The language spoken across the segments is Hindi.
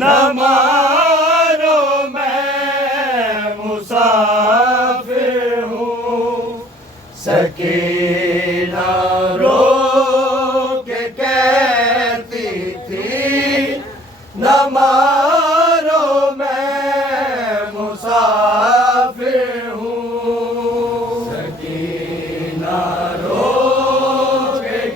न मारो मैं मुसाफिर हूँ, सकीना रो के कहती थी न मारो मैं मुसाफिर हूँ, सकीना रो के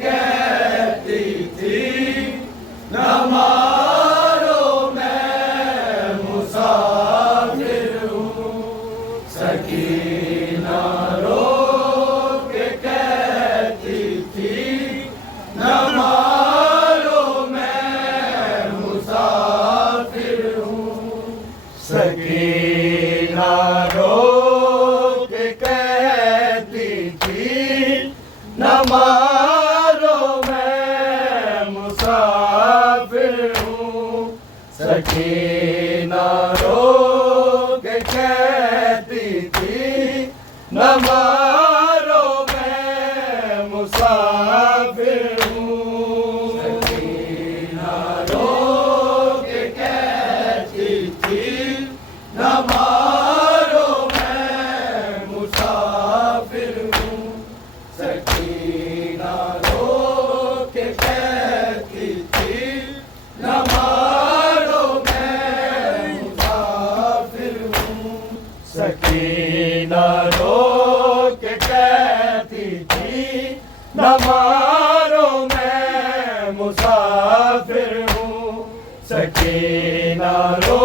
कहती थी न सकीना रो के कहती थी न मारो मैं मुसाफिर हूँ, सकीना रो के कहती थी न मारो मैं मुसाफिर हूँ, सकीना रो के कहती थी न मारो मैं मुसाफिर हूँ, सकीना रो के कहती थी न मारो मैं मुसाफिर हूँ, सकीना रो के कहती थी न मारो मैं मुसाफिर हूँ, सकीना रो के कहती थी न मारो मैं मुसाफिर हूँ, सकीना रो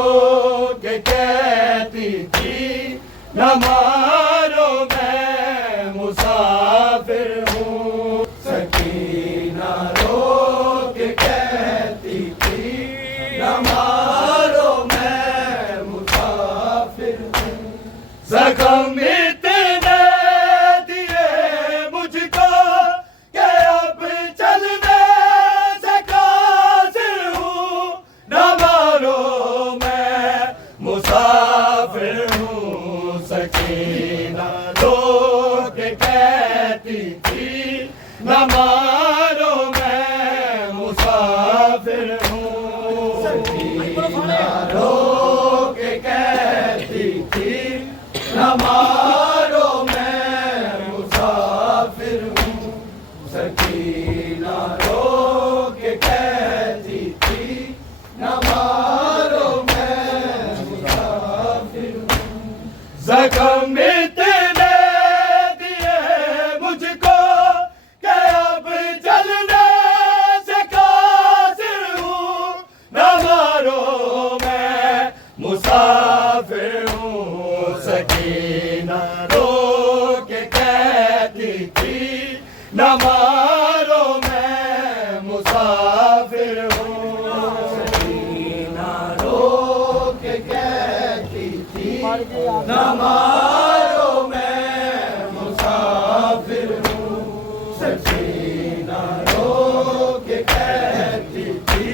के कहती थी न मारो मैं मुसाफिर हूँ, सकीना रो के कहती थी न मारो मैं मुसाफिर हूँ, ज़ख्म इतने दिए मुझको कि अब चलने से कासिर हूँ, न मारो मैं मुसाफिर हूँ, सकीना रो के कहती थी न मारो मैं मुसाफिर हूँ, सकीना रो के कहती थी न मारो मैं मुसाफिर हूँ, सकीना रो के कहती थी न मारो मैं मुसाफिर हूँ, ज़ख्म इतने दिए मुझको कि अब चलने से कासिर हूँ, न मारो मैं मुसाफिर हूँ, सकीना रो के कहती थी न मारो मैं मुसाफिर हूँ, सकीना रो के कहती थी न मारो मैं मुसाफिर हूँ, सकीना रो के कहती थी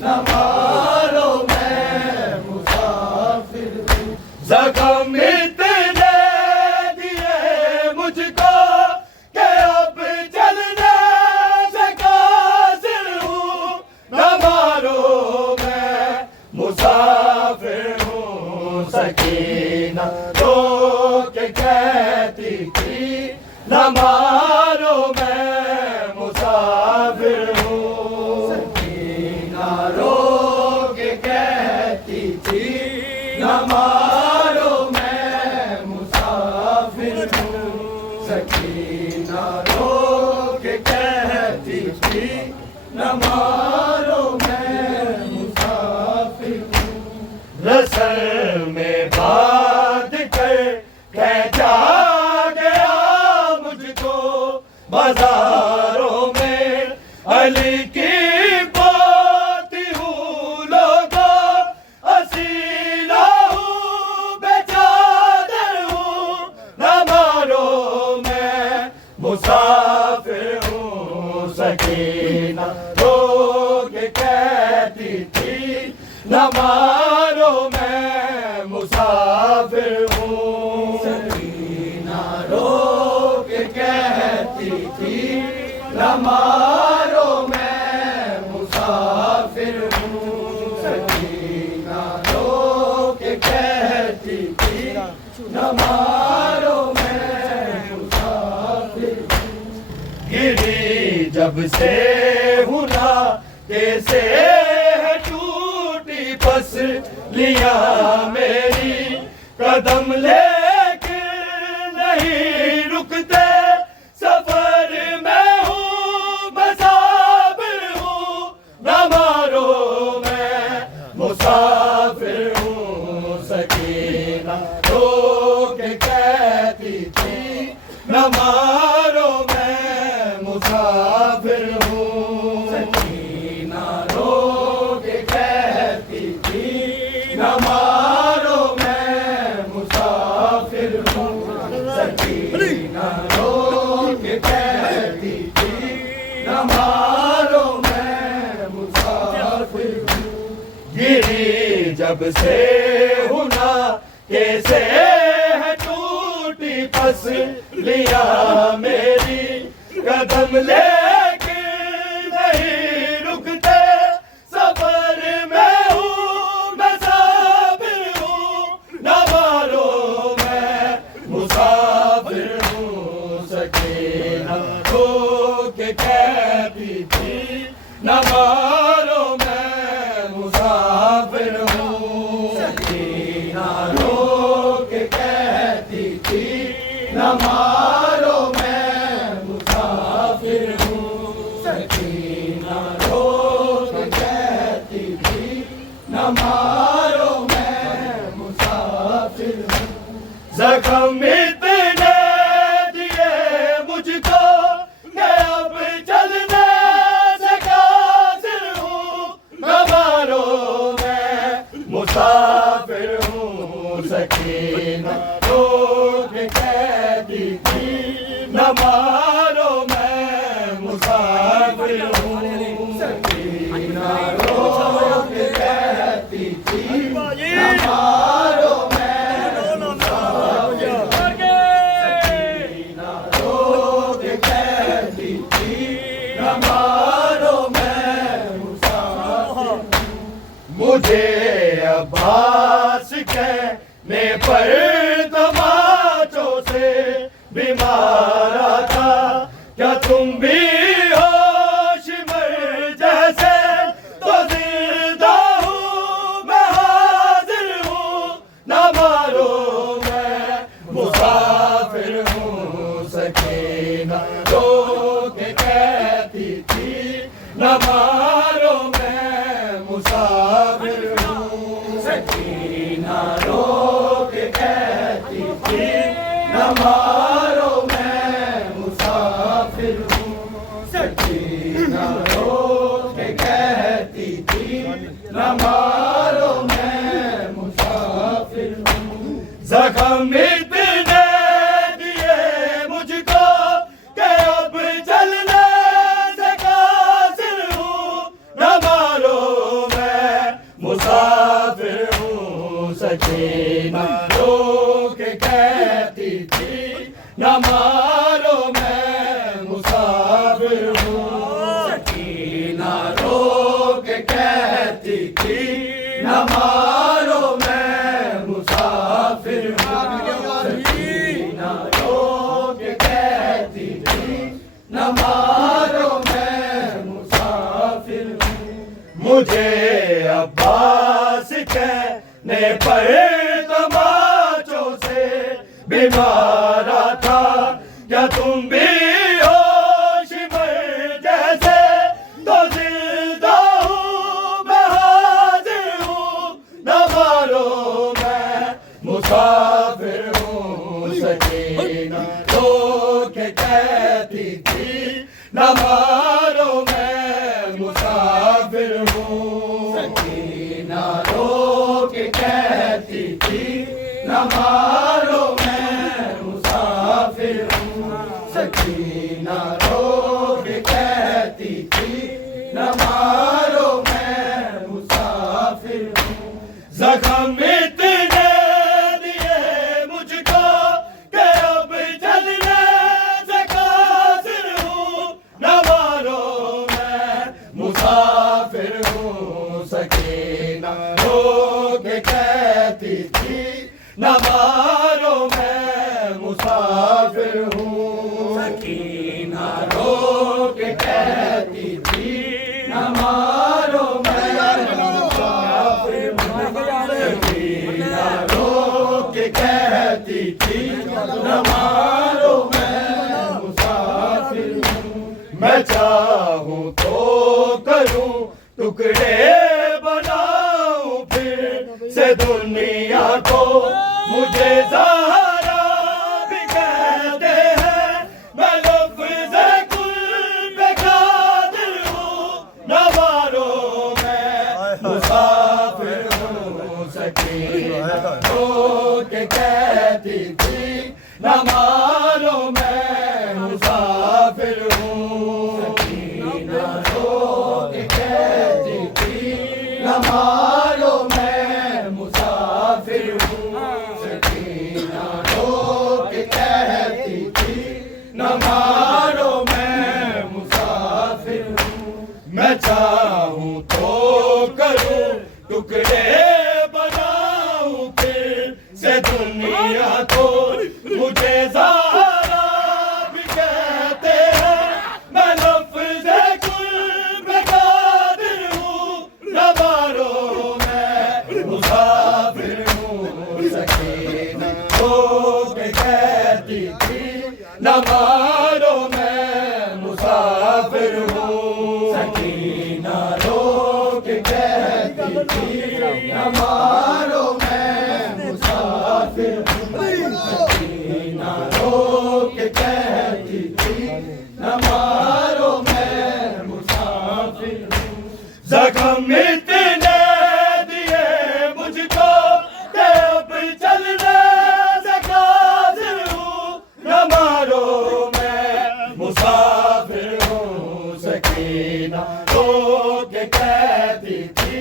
न मारो मैं मुसाफिर हूँ, ज़ख्म इतने दिए मुझको कि अब चलने से कासिर हूँ, न मारो मैं मुसाफिर हूँ, सकीना रो के कहती थी न मारो मैं मुसाफिर हूँ, सकीना रो मारो मैं मुसाफिर हूँ। सकीना रो के कहती थी न मारो मैं मुसाफिर हूँ। रसल में बात कर कह जा गया मुझको बाजारों में अली की पोती हूँ लोगों असीला हूँ बेचादर हूँ न मारो मैं मुसाफिर हूँ। सकीना रो के कहती थी न मारो मैं मुसाफिर हूँ। सकीना रो के कहती थी न मारो मैं मुसाफिर हूँ। सकीना रो के कहती थी न मारो मैं मुसाफिर हूँ। गिरी जब से हुना कैसे है टूटी पसलियां मेरी कदम लेके नहीं रुकते सफर में हूँ मुसाफिर हूँ न मारो मैं मुसाफिर हूँ। सकीना रो के कहती थी न मारो मैं मुसाफिर हूँ। सकीना रो के कहती थी न मारो मैं मुसाफिर हूँ। सकीना रो के कहती थी न मारो मैं मुसाफिर हूँ। गिरी जब से हुना कैसे है टूटी पसलियां मेरी कदम लेके नहीं रुकते सफर में हूँ मुसाफिर हूँ न मारो मैं मुसाफिर हूँ। सकीना रो के कहती थी न मारो मैं मुसाफिर हूँ। सकीना रो के कहती थी न मारो मैं मुसाफिर हूँ। सकीना रो के कहती थी न मारो मैं मुसाफिर हूँ। जख्म इतने दिए मुझको मैं अब चलने से कासिर हूँ न मारो मैं मुसाफिर हूँ। सकीना रो के कहती थी न मारो मैं मुसाफिर हूँ। सकीना रो के कहती थी न मारो मैं मुसाफिर हूँ। सकीना रो के कहती थी न मारो मैं मुसाफिर हूँ। मुझे अब्बास कहने पर तमाचों से बीमार था क्या तुम भी होश मर जैसे तो जिंदा हूँ मैं हाजिर हूँ न मारो मैं मुसाफिर हूँ। सकीना रो के कहती थी न मारो मैं मुसाफिर हूँ। सकीना रो के कहती थी न मारो मैं मुसाफिर हूँ। सकीना रो के कहती थी न मारो मैं मुसाफिर हूँ। जख्म इतने दिए मुझको कि अब चलने से कासिर हूँ न मारो मैं मुसाफिर हूँ। सकीना रो के कहती थी न मारो मैं मुसाफिर हूँ। सकीना रो के कहती थी न मारो मैं मुसाफिर हूँ। सकीना रो के कहती थी न मारो मैं मुसाफिर हूँ। मुझे अब्बास कह ने पर तमाचों से बीमारा था। क्या तुम भी हो शिमर जैसे? तो जिंदा हूँ मैं हाजिर हूँ, न मारो मैं मुसाफिर हूँ। सकीना रो के कहती थी, न मारो मैं मुसाफिर हूँ। सकीना रो के कहती थी, न मारो मैं मुसाफिर हूँ। सकीना रो के कहती थी, न मारो मैं मुसाफिर हूँ। जख्म इतने दिए मुझको कि अब चलने से कासिर हूँ, न मारो मैं मुसाफिर हूँ। सकीना रो के कहती थी, न मारो मैं मुसाफिर हूँ। सकीना रो के कहती थी, न मारो मैं मुसाफिर हूँ। सकीना रो के कहती थी, न मारो मैं मुसाफिर हूँ। मैं चाहूँ तो करूँ टुकड़े बनाऊँ फिर से दुनिया को, मुझे ज़हरा भी कहते हैं। मैं लफ्ज़ कुल पे कादिर हूँ, न मारो मैं मुसाफिर हूँ। सकीना रो के कहती थी, न मारो मैं मुसाफिर हूँ। सकीना रो के कहती थी, न मारो मैं मुसाफिर हूँ। सकीना रो के कहती थी, न मारो मैं मुसाफिर हूँ। मैं चाहूँ तो करूँ टुकड़े बनाऊँ फिर से दुनिया को, मुझे ज़हरा भी कहते हैं। मैं लफ्ज़ कुल पे कादिर हूँ, न मारो मैं मुसाफिर हूँ। सकीना रो के कहती थी, न मारो मैं मुसाफिर हूँ। सकीना रो के कहती थी, न मारो मैं मुसाफिर हूँ। सकीना रो के कहती थी, न मारो मैं मुसाफिर हूँ। जख्म इतने दिए मुझको कि अब चलने से कासिर हूँ, न मारो मैं मुसाफिर हूँ। सकीना रो के कहती थी,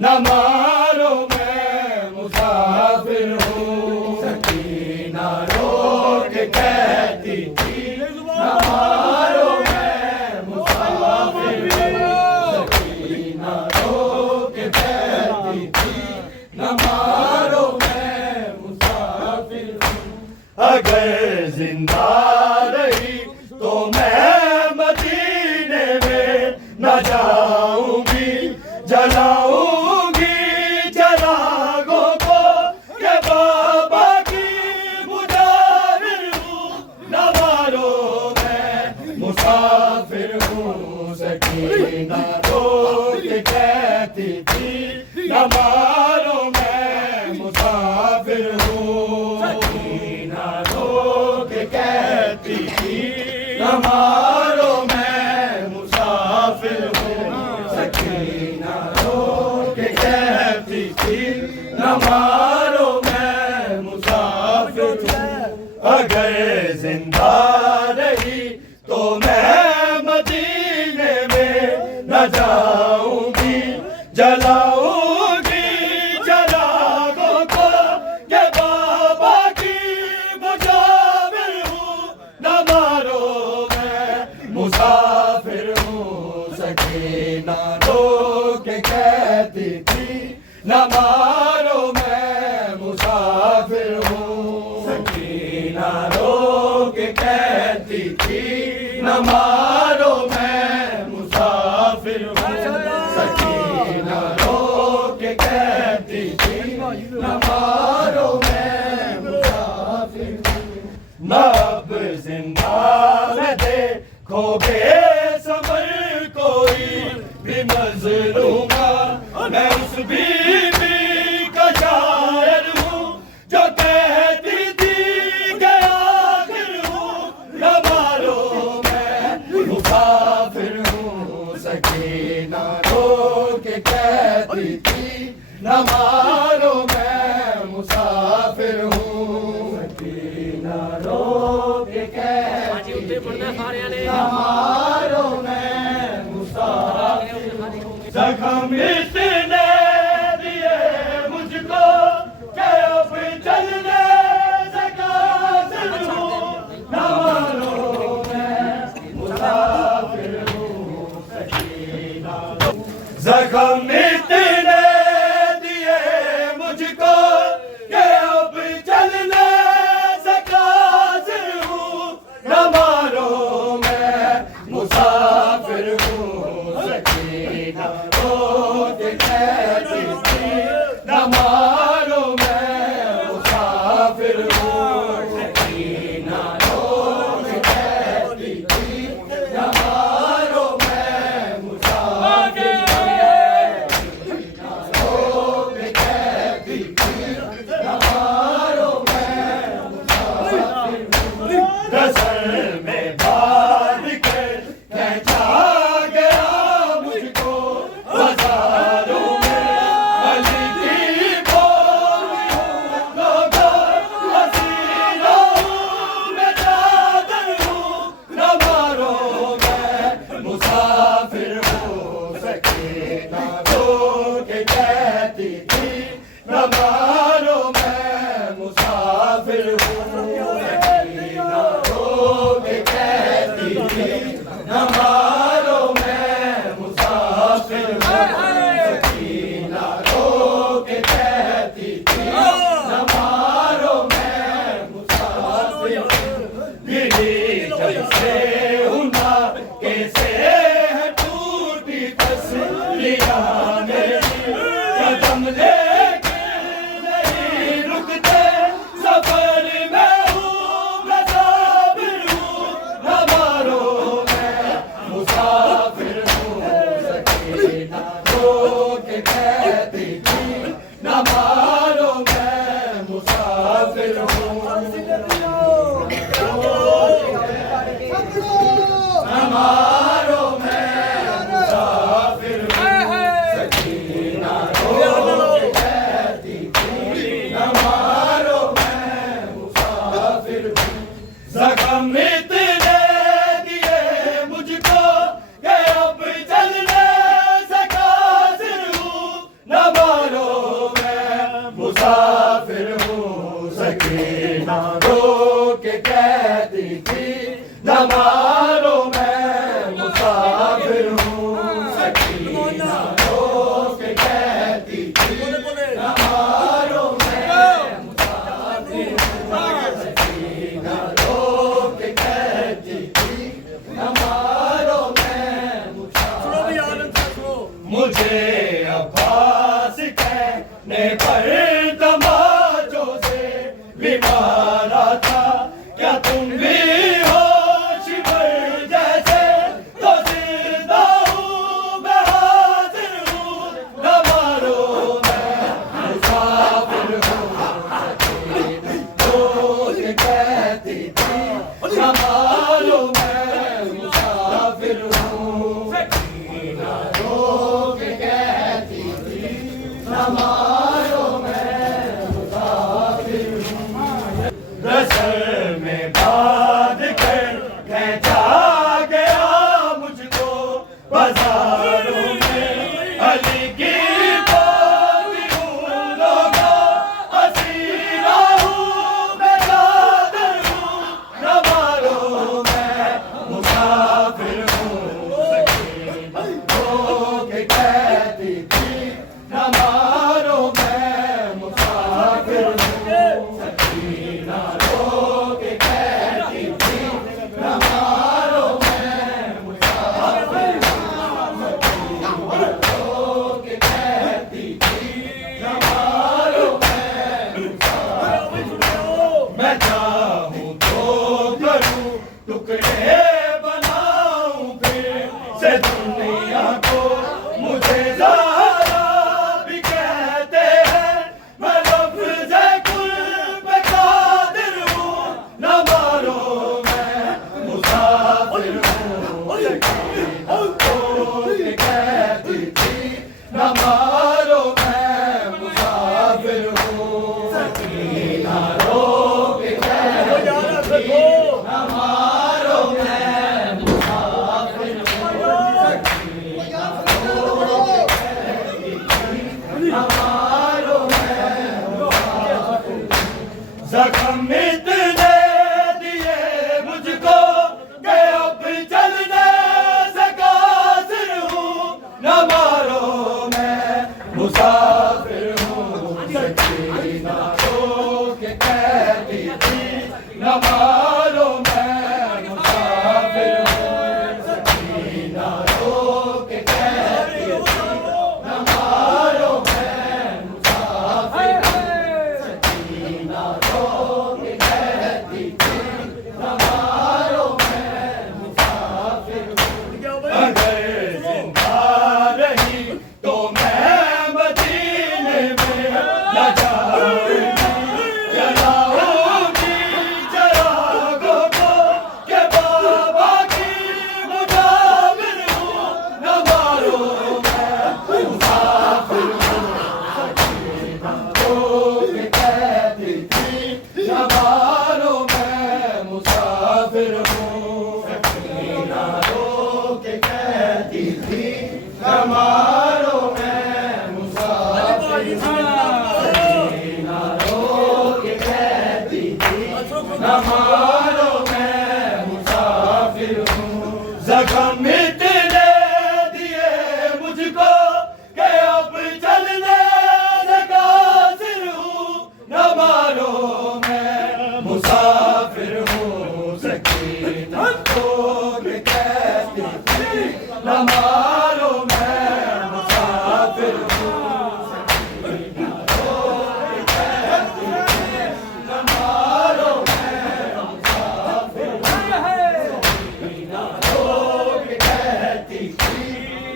न मारो मैं मुसाफिर हूँ। सकीना रो के कहती थी, न मारो मैं मुसाफिर हूँ। सकीना रो के कहती थी, न मारो मैं मुसाफिर हूँ। अगर जिंदा रही तो मैं मदीने में न जाऊंगी, जलाऊंगी चरागों को, के बाबा की मुजाहिर हूँ, न मारो मैं मुसाफिर हूँ। सकीना रो के कहती थी, न मारो मैं मुसाफिर हूँ। सकीना रो के कहती थी, न मारो मैं मुसाफिर हूँ। सकीना रो के कहती थी, न मारो मैं मुसाफिर हूँ। अगर जिंदा रही तो मैं मदीने में न जाऊंगी, जलाऊंगी चरागों को, के बाबा की मुजाहिर हूँ, न मारो मैं मुसाफिर हूँ। सकीना रो के कहती थी, न मारो मैं मुसाफिर हूँ। सकीना रो के कहती थी, न मारो मैं मुसाफिर हूँ। सकीना रो के कहती थी, खो बेसबर कोई भी मजलूमा, मैं उस बीबी का शायर हूँ जो कहती थी कि आखिर हूँ न मारो मैं मुसाफिर हूँ। सकीना रो के कहती थी न मारो मैं मुसाफिर हूँ। सकीना रो के कहती थी न मारो मैं मुसाफिर हूँ। जख्म इतने दिए मुझको कि अब चलने से कासिर हूँ, न मानो मैं मुसाफिर हूँ। सकीना जख्म इतने दिए मुझको कि अब चलने से कासिर हूँ, न मानो मैं मुसाफिर हूँ। सकीना रो के कहती थी न मारो मैं मुसाफिर हूँ। सकीना रो के कहती थी न मारो मैं मुसाफिर हूँ। रो के कहती थी न मारो मैं मुसाफिर हूँ। दसल में बांध कर खींचा गया मुझको बाजारों में, अली की बोली हूँ लोगों, हसीना हूँ मैं चादर हूँ, न मारो मैं मुसाफिर हूँ। सकीना रो के कहती थी न मारो मैं मुसाफिर हूँ। सकीना रो के कहती थी न मारो मैं मुसाफिर हूँ। सकीना रो के कहती थी न मारो मैं मुसाफिर हूँ। गिरी जैसे हुना कैसे है टूटी तस्वीरां मेरी, कदम लेके नहीं रुकते सफर में हूँ मैं साबिर हूँ, न मारो मैं मुसाफिर हूँ। सकीना रो के कहती थी न मारो मैं मुसाफिर हूँ। न मारो मैं मुसाफिर हूँ। सकीना रो के कहती थी न मारो मैं मुसाफिर हूँ। जख्म इतने दिए मुझको कि अब चलने से कासिर हूँ, न मारो मैं मुसाफिर हूँ। सकीना रो के कहती थी न मारो मैं मुसाफिर हूँ। सकीना रो के कहती थी न मारो मैं मुसाफिर हूँ। सकीना रो के कहती थी न मारो मैं मुसाफिर हूँ। मुझे अब्बास कहने पर तमाचों से बीमारा था, क्या तुम भी हो शिवर जैसे, तो जिंदा हूँ मैं हाजिर हूँ, न मारो मैं मुसाफिर हूँ। सकीना रो के कहती थी न मारो मैं मुसाफिर हूँ। सकीना रो के कहती थी न मारो मैं मुसाफिर हूँ। रसल में बांध कर खींचा गया मुझको बाजारों में, अली की बोली हूँ लोगों, हसीना हूँ मैं चादर हूँ, न मारो मैं मुसाफिर हूँ। सकीना रो के कहती थी न मारो जख्म इतने दिए मुझको कि अब चलने से कासिर हूँ। न मारो मैं मुसाफिर हूँ, सकीना रो के कहती थी। न मारो मैं मुसाफिर हूँ, सकीना रो के कहती थी। न मारो मैं मुसाफिर हूँ, सकीना रो के कहती थी। न मारो मैं मुसाफिर हूँ। अगर जिंदा रही तो मैं मदीने में न जाऊंगी, जलाऊंगी चरागों को कि बाबा की मुजाविर हूँ। न मारो मैं मुसाफिर हूँ, सकीना रो के कहती थी। न मारो मैं मुसाफिर हूँ, सकीना रो के कहती थी। न मारो मैं मुसाफिर हूँ, सकीना रो के कहती थी। न मारो मैं मुसाफिर हूँ। जख्म इतने दिए मुझको कि अब चलने से कासिर हूँ। न मारो मैं मुसाफिर हूँ, सकीना रो के कहती थी। न मारो मैं मुसाफिर हूँ, सकीना रो के कहती थी। न मारो मैं मुसाफिर हूँ, सकीना रो के कहती थी।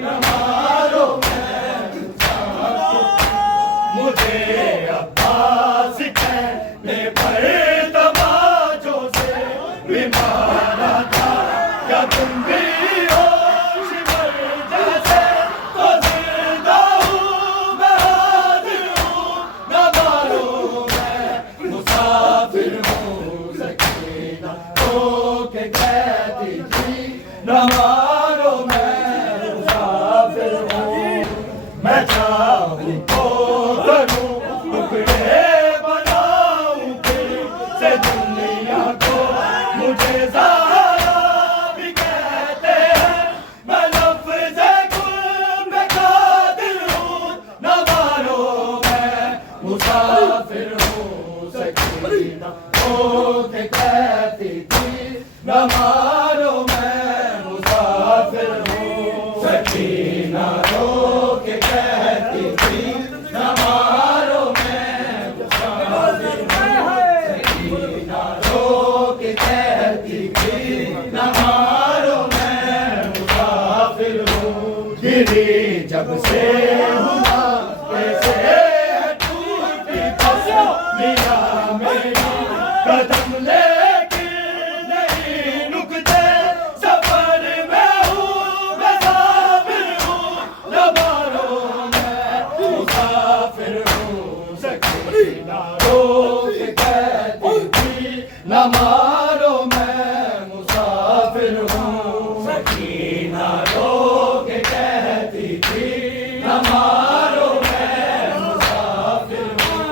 न मारो मैं मुसाफिर हूँ। मुझे अब्बास कहने पर तमाचों से भी मारा था। क्या तुम भी हो शिमर जैसे? तो जिंदा हूँ मैं, हाजिर हूँ। न मारो मैं मुसाफिर हूँ, सकीना रो के कहती थी। न मारो मैं मुसाफिर हूँ। मैं चाहूँ तो करूँ टुकड़े बनाऊँ फिर से दुनिया को। मुझे ज़ारा भी कहते हैं, मैं लफ्ज़े गुल में कादिर हूँ। न मारो मैं मुसाफिर हूँ, सकीना रो के कहती थी। न मारो मैं मुसाफिर हूँ, सकीना रो के कहती थी। न मारो मैं मुसाफिर हूँ, सकीना रो के कहती थी। न मारो मैं मुसाफिर हूँ। गिरी जब से हुआ कैसे टूटी तस्वीर मेरी, कदम लेकिन नहीं रुकते। सफर में हूँ मैं, साबिर हूँ। न मारो मैं मुसाफिर हूँ, सकीना रो के कहती थी। न मारो मैं मुसाफिर हूँ, सकीना रो के कहती थी। न मारो मैं मुसाफिर हूँ,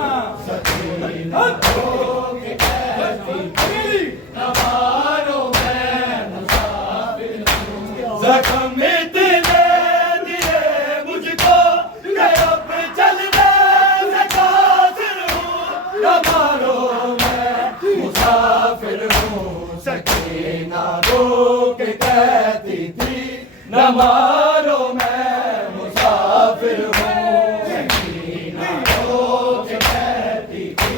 सकीना रो के कहती थी। न मारो मैं मुसाफिर हूँ। जख्म इतने दिए मुझको कि अब चलने से कासिर हूँ। न मारो मैं मुसाफिर हूँ, सकीना रो के कहती थी। न मारो मैं मुसाफिर हूँ, सकीना रो के कहती थी।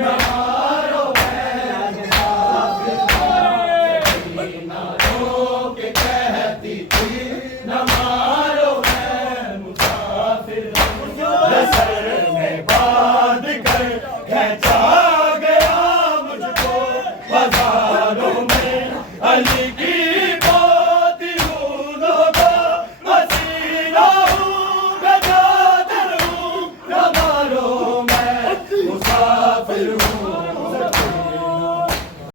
न मारो मैं मुसाफिर हूँ, सकीना रो के कहती थी। न मारो मैं मुसाफिर हूँ। सर में बांध कर खींचा